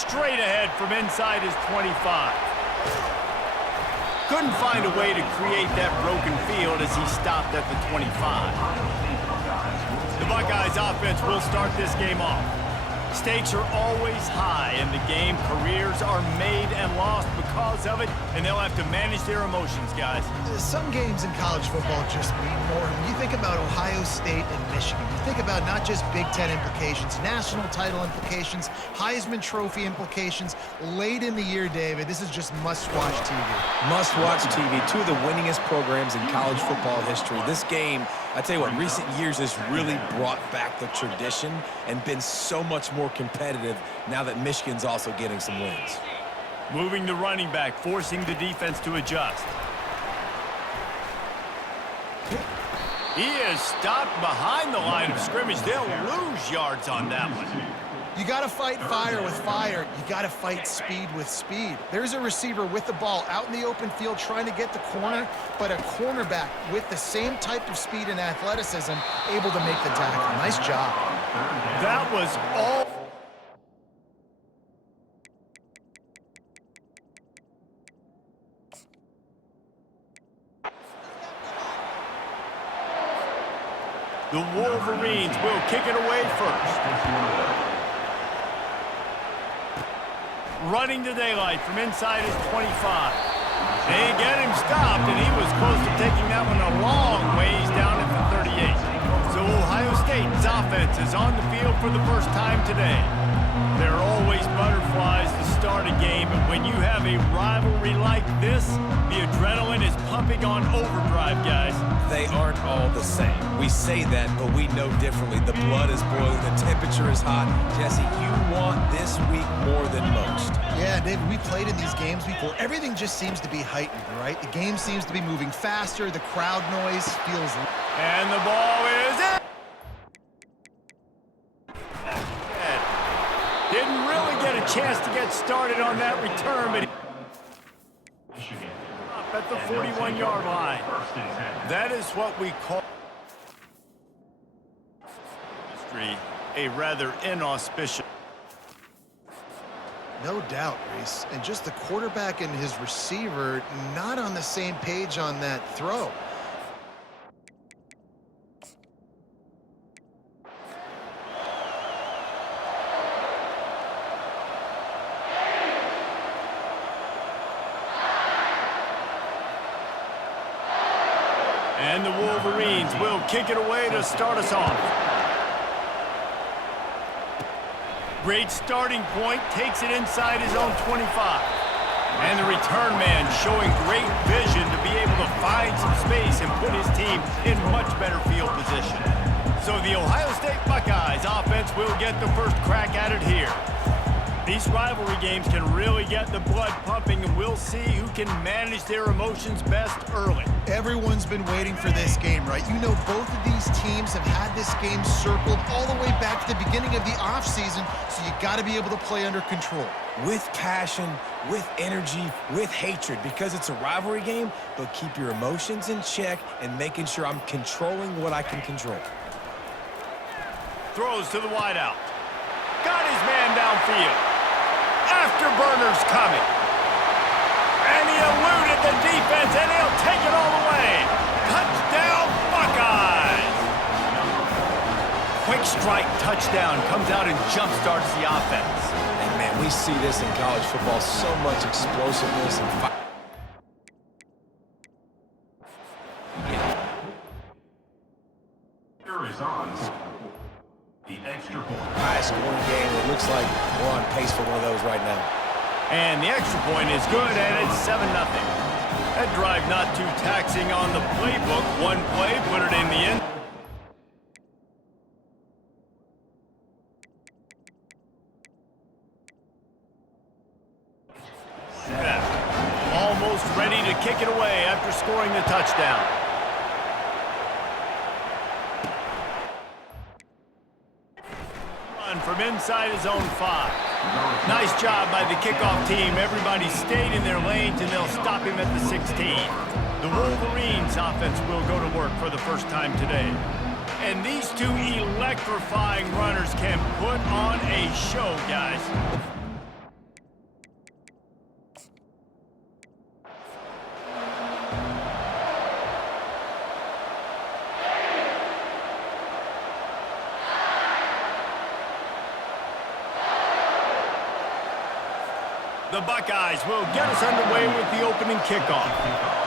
Straight ahead from inside his 25. Couldn't find a way to create that broken field as he stopped at the 25. The Buckeyes offense will start this game off. Stakes are always high in the game. Careers are made and lost because of it, and they'll have to manage their emotions, guys. Some games in college football just mean more. When you think about Ohio State and Michigan, you think about not just Big Ten implications, national title implications, Heisman Trophy implications. Late in the year, David, this is just must-watch TV. Must-watch TV. Two of the winningest programs in college football history. This game, I tell you what, recent years has really brought back the tradition and been so much more competitive now that Michigan's also getting some wins. Moving the running back, forcing the defense to adjust. He is stopped behind the line of scrimmage. They'll lose yards on that one. You got to fight fire with fire. You got to fight speed with speed. There's a receiver with the ball out in the open field trying to get the corner, but a cornerback with the same type of speed and athleticism able to make the tackle. Nice job. That was all. The Wolverines will kick it away first. Running to daylight from inside his 25. They get him stopped, and he was close to taking that one a long ways down at the 38. So Ohio State's offense is on the field for the first time today. There are always butterflies to start a game, but when you have a rivalry like this, the adrenaline is pumping on overdrive, guys. They aren't all the same. We say that, but we know differently. The blood is boiling. The temperature is hot. Jesse, you want this week more than most. Yeah, David, we played in these games before. Everything just seems to be heightened, right? The game seems to be moving faster. The crowd noise feels... And the ball is in. Didn't really get a chance to get started on that return, but up at the 41-yard line. That is what we call a rather inauspicious. No doubt, Reese. And just the quarterback and his receiver not on the same page on that throw. And the Wolverines will kick it away to start us off. Great starting point, takes it inside his own 25. And the return man showing great vision to be able to find some space and put his team in much better field position. So the Ohio State Buckeyes offense will get the first crack at it here. These rivalry games can really get the blood pumping, and we'll see who can manage their emotions best early. Everyone's been waiting for this game, right? You know, both of these teams have had this game circled all the way back to the beginning of the offseason, so you got to be able to play under control. With passion, with energy, with hatred, because it's a rivalry game, but keep your emotions in check and making sure I'm controlling what I can control. Throws to the wideout. Got his man downfield. Afterburners coming. And he eluded the defense, and he'll take it all the way. Touchdown, Buckeyes! Quick strike touchdown comes out and jump-starts the offense. And, man, we see this in college football, so much explosiveness and fire. Is on the extra point. High-scoring game. It looks like we're on pace for one of those right now. And the extra point is good, and it's 7-0. That drive not too taxing on the playbook. One play, put it in the end. Almost ready to kick it away after scoring the touchdown. From inside his own 5. Nice job by the kickoff team. Everybody stayed in their lanes, and they'll stop him at the 16. The Wolverines offense will go to work for the first time today. And these two electrifying runners can put on a show, guys. The Buckeyes will get us underway with the opening kickoff.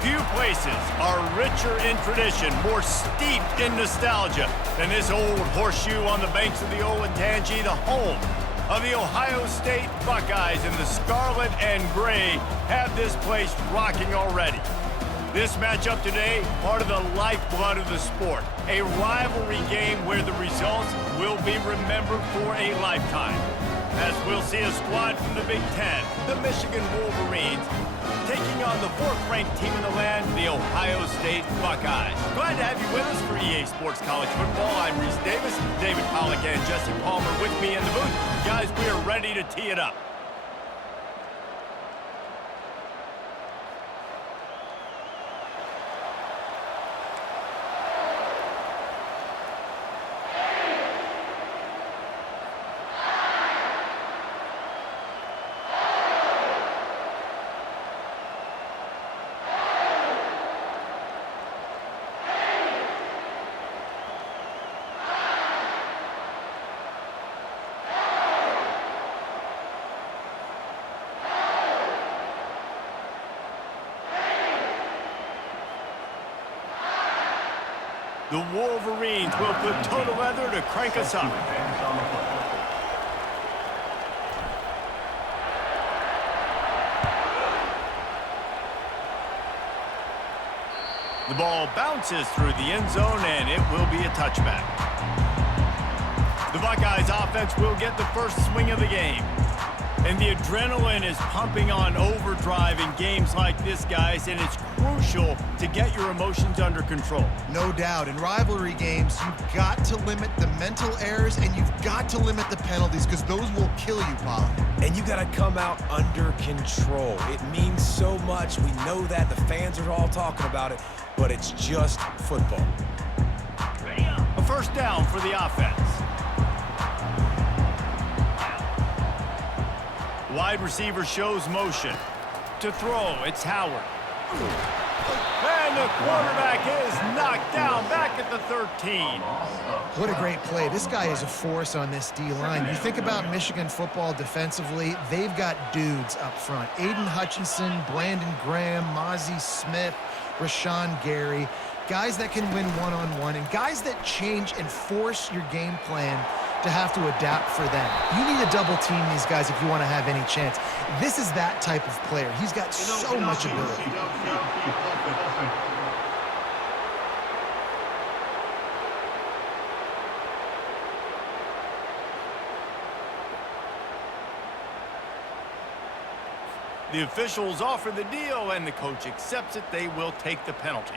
Few places are richer in tradition, more steeped in nostalgia than this old horseshoe on the banks of the Olentangy, the home of the Ohio State Buckeyes. And the scarlet and gray have this place rocking already. This matchup today, part of the lifeblood of the sport. A rivalry game where the results will be remembered for a lifetime. As we'll see a squad from the Big Ten, the Michigan Wolverines, taking on the fourth-ranked team in the land, the Ohio State Buckeyes. Glad to have you with us for EA Sports College Football. I'm Reese Davis, David Pollack and Jesse Palmer with me in the booth. Guys, we are ready to tee it up. The Wolverines will put total leather to crank us up. The ball bounces through the end zone, and it will be a touchback. The Buckeyes offense will get the first swing of the game. And the adrenaline is pumping on overdrive in games like this, guys, and it's crucial to get your emotions under control. No doubt. In rivalry games, you've got to limit the mental errors and you've got to limit the penalties because those will kill you, Paul. And you got to come out under control. It means so much. We know that. The fans are all talking about it, but it's just football. A first down for the offense. Wide receiver shows motion. To throw, it's Howard. And the quarterback is knocked down back at the 13. What a great play. This guy is a force on this D-line. You think about Michigan football defensively, they've got dudes up front. Aiden Hutchinson, Brandon Graham, Mozzie Smith, Rashawn Gary. Guys that can win one-on-one and guys that change and force your game plan to have to adapt for them. You need to double team these guys if you want to have any chance. This is that type of player. He's got so much ability. The officials offer the deal, and the coach accepts it. They will take the penalty.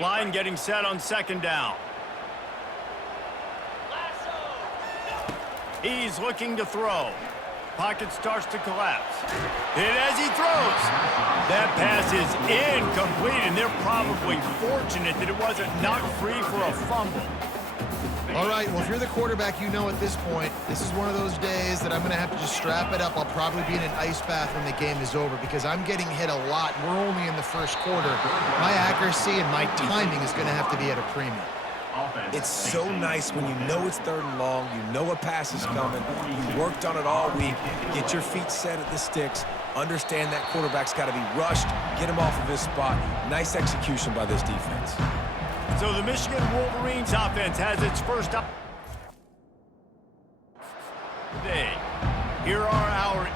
Line getting set on second down. He's looking to throw. Pocket starts to collapse. And as he throws, that pass is incomplete, and they're probably fortunate that it wasn't knocked free for a fumble. All right, well, if you're the quarterback, you know at this point, this is one of those days that I'm going to have to just strap it up. I'll probably be in an ice bath when the game is over because I'm getting hit a lot. We're only in the first quarter. My accuracy and my timing is going to have to be at a premium. It's so nice when you know it's 3rd and long, you know a pass is coming, you worked on it all week, get your feet set at the sticks, understand that quarterback's got to be rushed, get him off of his spot. Nice execution by this defense. So the Michigan Wolverines offense has its first up today. Here are our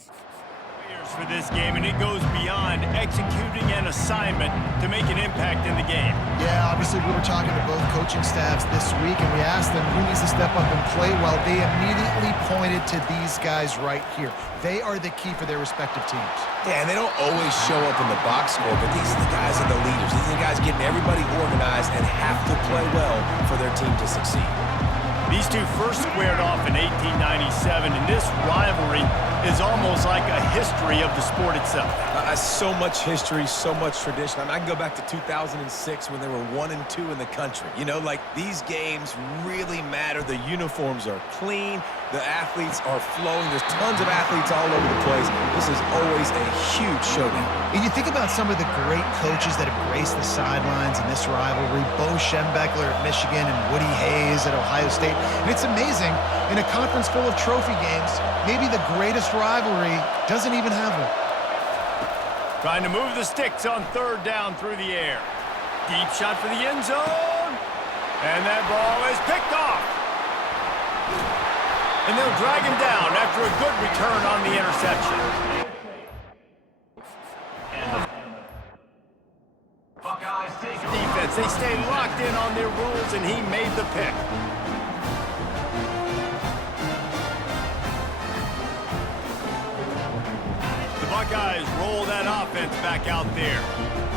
players for this game, and it goes beyond executing an assignment to make an impact in the game. Yeah, obviously we were talking to both coaching staffs this week, and we asked them who needs to step up and play well. They immediately pointed to these guys right here. They are the key for their respective teams. Yeah, and they don't always show up in the box score, but these are the guys that are the leaders. These are the guys getting everybody organized and have to play well for their team to succeed. These two first squared off in 1897, and this rivalry is almost like a history of the sport itself. So much history, so much tradition. I mean, I can go back to 2006 when they were 1-2 in the country. You know, like, these games really matter. The uniforms are clean. The athletes are flowing. There's tons of athletes all over the place. This is always a huge showdown. And you think about some of the great coaches that have graced the sidelines in this rivalry. Bo Schembechler at Michigan and Woody Hayes at Ohio State. And it's amazing, in a conference full of trophy games, maybe the greatest rivalry doesn't even have one. Trying to move the sticks on 3rd down through the air. Deep shot for the end zone. And that ball is picked off. And they'll drag him down after a good return on the interception. Defense, they stay locked in on their rules, and he made the pick. The Buckeyes roll that offense back out there.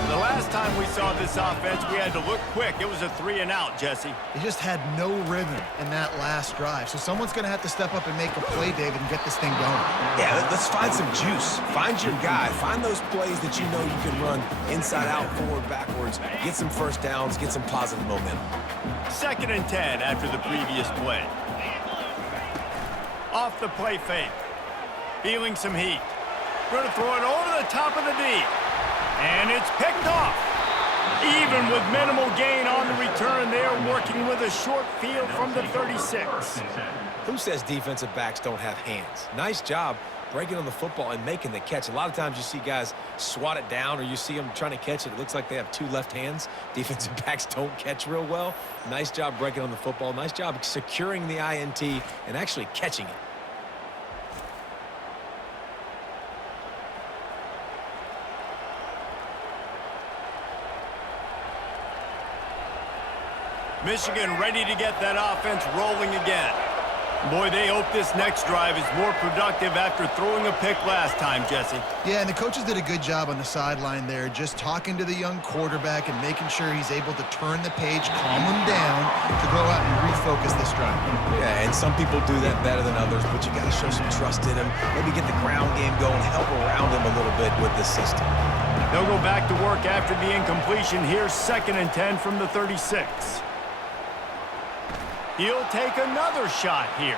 The last time we saw this offense, we had to look quick. It was a 3-and-out, Jesse. They just had no rhythm in that last drive. So someone's going to have to step up and make a play, David, and get this thing going. Yeah, let's find some juice. Find your guy. Find those plays that you know you can run inside out, forward, backwards. Get some first downs. Get some positive momentum. 2nd and 10 after the previous play. Off the play fake. Feeling some heat. Going to throw it over the top of the D. And it's picked off. Even with minimal gain on the return, they're working with a short field from the 36. Who says defensive backs don't have hands? Nice job breaking on the football and making the catch. A lot of times you see guys swat it down or you see them trying to catch it. It looks like they have 2 left hands. Defensive backs don't catch real well. Nice job breaking on the football. Nice job securing the INT and actually catching it. Michigan ready to get that offense rolling again. Boy, they hope this next drive is more productive after throwing a pick last time, Jesse. Yeah, and the coaches did a good job on the sideline there, just talking to the young quarterback and making sure he's able to turn the page, calm him down to go out and refocus this drive. Yeah, and some people do that better than others, but you got to show some trust in him. Maybe get the ground game going, help around him a little bit with this system. They'll go back to work after the incompletion. Here's 2nd and 10 from the 36. He'll take another shot here.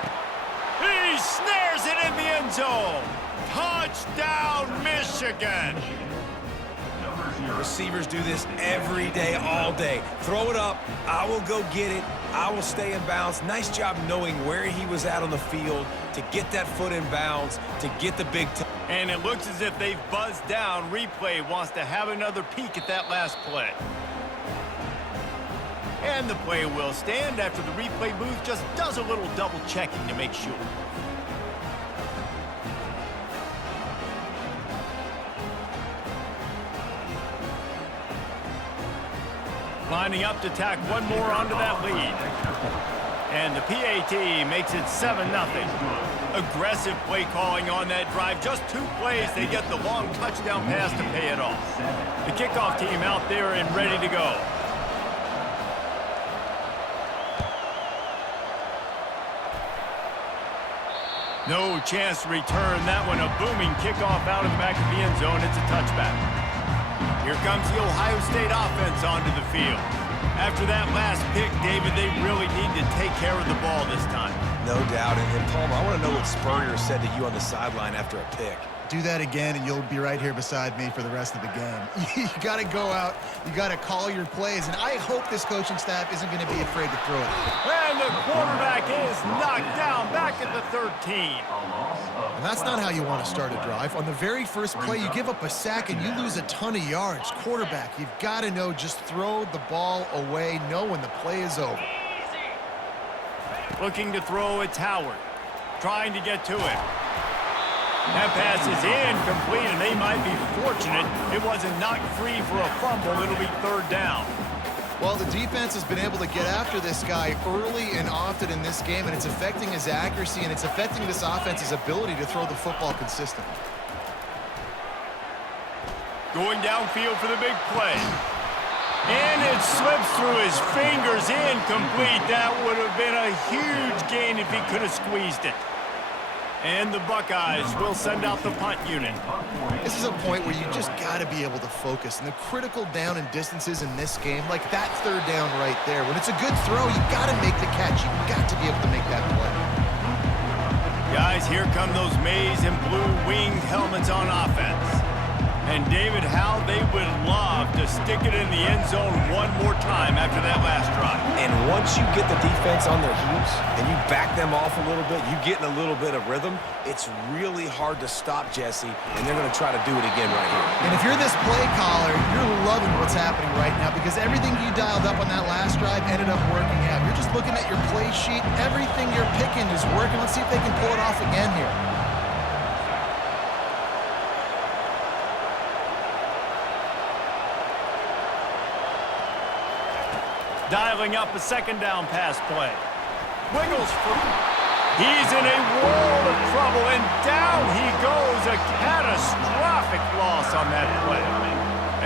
He snares it in the end zone. Touchdown, Michigan. Receivers do this every day, all day. Throw it up. I will go get it. I will stay in bounds. Nice job knowing where he was at on the field to get that foot in bounds, to get the big time. And it looks as if they've buzzed down. Replay wants to have another peek at that last play. And the play will stand after the replay booth just does a little double checking to make sure. Lining up to tack one more onto that lead. And the PAT makes it 7-0. Aggressive play calling on that drive. Just 2 plays, they get the long touchdown pass to pay it off. The kickoff team out there and ready to go. No chance to return that one. A booming kickoff out of the back of the end zone. It's a touchback. Here comes the Ohio State offense onto the field. After that last pick, David, they really need to take care of the ball this time. No doubt. And Palmer, I want to know what Spurrier said to you on the sideline after a pick. Do that again, and you'll be right here beside me for the rest of the game. You got to go out. You got to call your plays, and I hope this coaching staff isn't going to be afraid to throw it. And the quarterback is knocked down back at the 13. And that's not how you want to start a drive. On the very first play, you give up a sack, and you lose a ton of yards. Quarterback, you've got to know, just throw the ball away, know when the play is over. Looking to throw, it's Howard. Trying to get to it. That pass is incomplete, and they might be fortunate it wasn't knocked free for a fumble. It'll be 3rd down. Well, the defense has been able to get after this guy early and often in this game, and it's affecting his accuracy, and it's affecting this offense's ability to throw the football consistently. Going downfield for the big play. And it slips through his fingers, incomplete. That would have been a huge gain if he could have squeezed it. And the Buckeyes will send out the punt unit. This is a point where you just got to be able to focus. And the critical down and distances in this game, like that 3rd down right there, when it's a good throw, you got to make the catch. You've got to be able to make that play. Guys, here come those maize and blue winged helmets on offense. And David, how they would love to stick it in the end zone one more time after that last drive. And once you get the defense on their heels and you back them off a little bit, you get in a little bit of rhythm, it's really hard to stop Jesse, and they're going to try to do it again right here. And if you're this play caller, you're loving what's happening right now because everything you dialed up on that last drive ended up working out. You're just looking at your play sheet. Everything you're picking is working. Let's see if they can pull it off again here. Dialing up a 2nd down pass play. Wiggles for... He's in a world of trouble, and down he goes. A catastrophic loss on that play.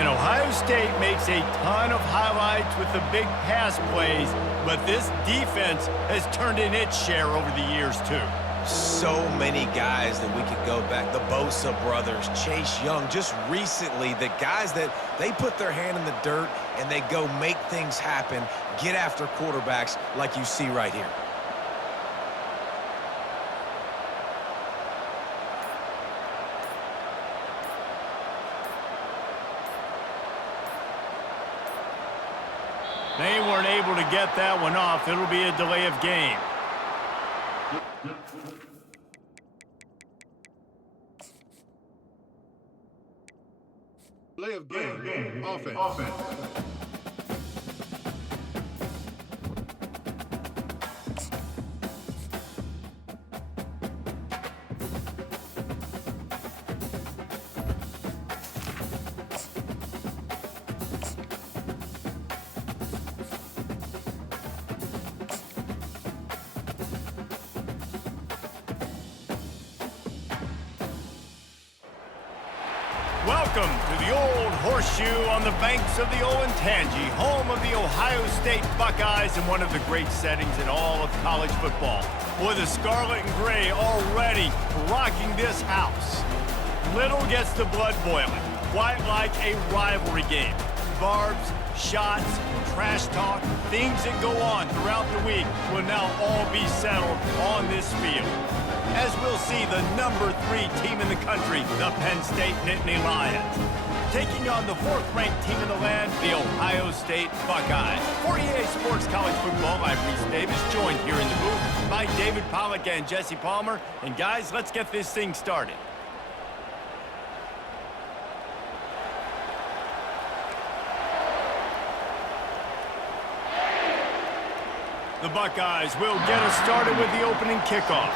And Ohio State makes a ton of highlights with the big pass plays, but this defense has turned in its share over the years, too. So many guys that we could go back. The Bosa brothers, Chase Young, just recently, the guys that they put their hand in the dirt and they go make things happen, get after quarterbacks like you see right here. They weren't able to get that one off. It'll be a delay of game. Delay of game. Offense. Welcome to the Old Horseshoe on the banks of the Olentangy, home of the Ohio State Buckeyes and one of the great settings in all of college football. Boy, the scarlet and gray already rocking this house. Little gets the blood boiling, quite like a rivalry game. Barbs, shots, trash talk, things that go on throughout the week will now all be settled on this field. As we'll see the number 3 team in the country, the Penn State Nittany Lions, taking on the 4th-ranked team in the land, the Ohio State Buckeyes. For EA Sports College Football, I'm Reese Davis, joined here in the booth by David Pollack and Jesse Palmer. And guys, let's get this thing started. The Buckeyes will get us started with the opening kickoff.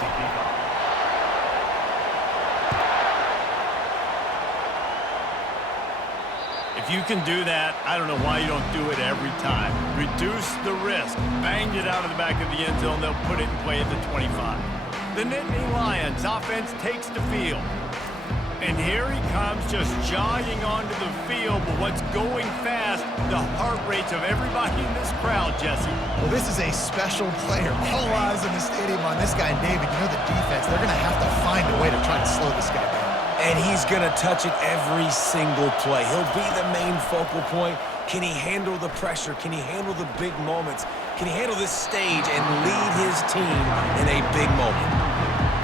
If you can do that, I don't know why you don't do it every time. Reduce the risk. Banged it out of the back of the end zone. They'll put it in play at the 25. The Nittany Lions offense takes the field. And here he comes just jogging onto the field. But what's going fast, the heart rates of everybody in this crowd, Jesse. Well, this is a special player. All eyes in the stadium on this guy, David. You know the defense. They're going to have to find a way to try to slow this guy down. And he's going to touch it every single play. He'll be the main focal point. Can he handle the pressure? Can he handle the big moments? Can he handle this stage and lead his team in a big moment?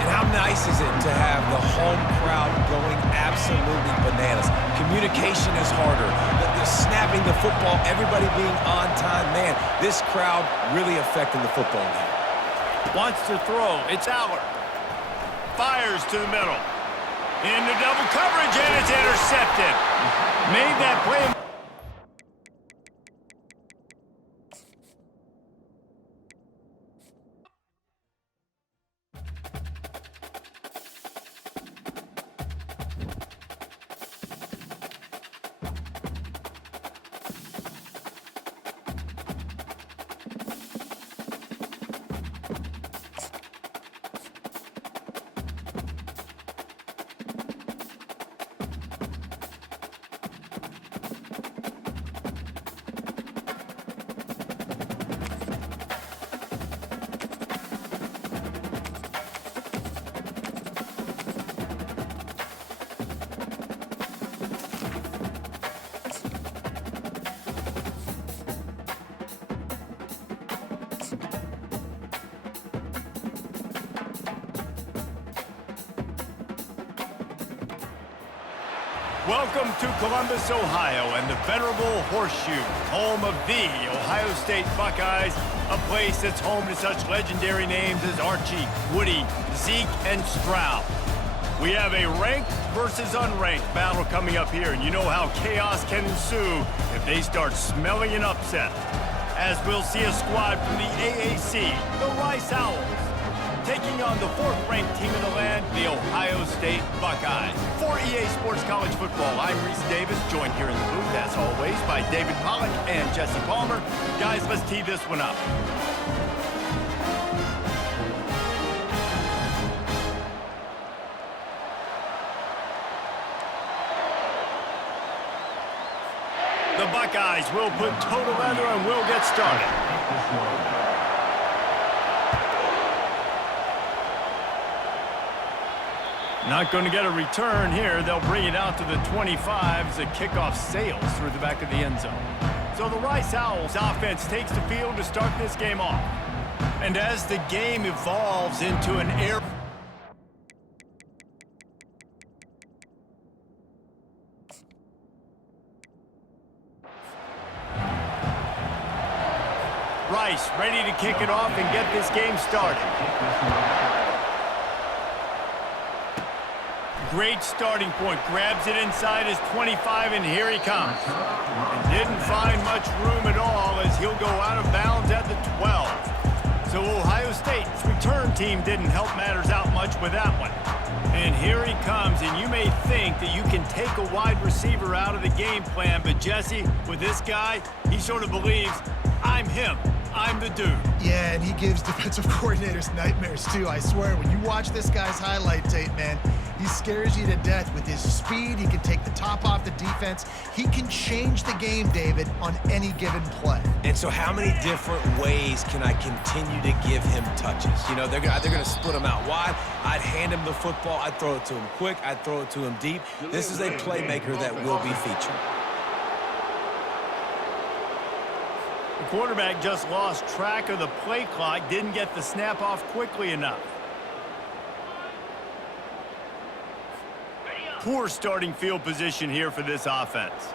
And how nice is it to have the home crowd going absolutely bananas? Communication is harder. The snapping the football, everybody being on time. Man, this crowd really affecting the football game. Wants to throw. It's Aller. Fires to the middle. Into double coverage, and it's intercepted. Made that play. Welcome to Columbus, Ohio, and the venerable Horseshoe, home of the Ohio State Buckeyes, a place that's home to such legendary names as Archie, Woody, Zeke, and Stroud. We have a ranked versus unranked battle coming up here, and you know how chaos can ensue if they start smelling an upset. As we'll see a squad from the AAC, the Rice Owls, taking on the 4th-ranked team in the land, the Ohio State Buckeyes. For EA Sports College Football, I'm Reese Davis, joined here in the booth, as always, by David Pollack and Jesse Palmer. Guys, let's tee this one up. The Buckeyes will put toe to leather and will get started. Not going to get a return here. They'll bring it out to the 25 as the kickoff sails through the back of the end zone. So the Rice Owls offense takes the field to start this game off. And as the game evolves into an air... Rice ready to kick it off and get this game started. Great starting point. Grabs it inside his 25, and here he comes. And didn't find much room at all as he'll go out of bounds at the 12. So Ohio State's return team didn't help matters out much with that one. And here he comes, and you may think that you can take a wide receiver out of the game plan, but Jesse, with this guy, he sort of believes, I'm him. I'm the dude. Yeah, and he gives defensive coordinators nightmares, too. I swear, when you watch this guy's highlight tape, man, he scares you to death with his speed. He can take the top off the defense. He can change the game, David, on any given play. And so how many different ways can I continue to give him touches? You know, they're going to split him out wide. I'd hand him the football. I'd throw it to him quick. I'd throw it to him deep. This is a playmaker that will be featured. The quarterback just lost track of the play clock, didn't get the snap off quickly enough. Poor starting field position here for this offense.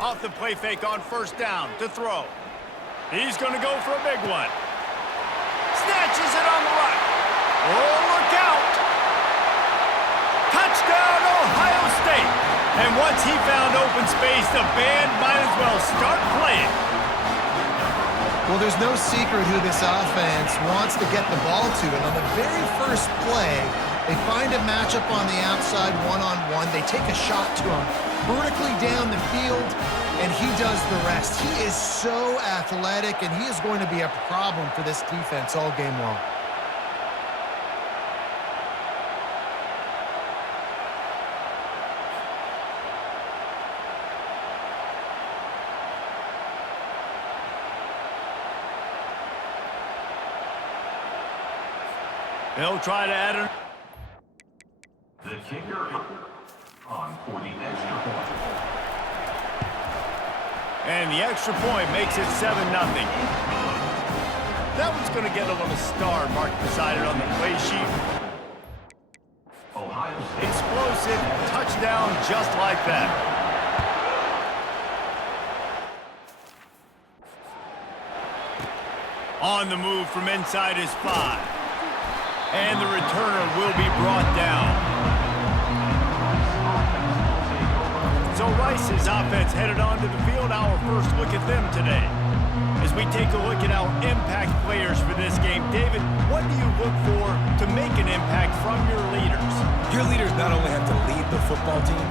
Off the play fake on first down to throw. He's going to go for a big one. Snatches it on the right. Oh, look out. Touchdown, Ohio State. And once he found open space, the band might as well start playing. Well, there's no secret who this offense wants to get the ball to. And on the very first play, they find a matchup on the outside one-on-one. They take a shot to him vertically down the field, and he does the rest. He is so athletic, and he is going to be a problem for this defense all game long. They'll try to add it. The kicker on for the extra point. And the extra point makes it 7-0. That one's going to get a little star marked beside it on the play sheet. Ohio State. Explosive touchdown just like that. On the move from inside his 5. And the returner will be brought down. So Rice's offense headed onto the field. Our first look at them today. As we take a look at our impact players for this game, David, what do you look for to make an impact from your leaders? Your leaders not only have to lead the football team,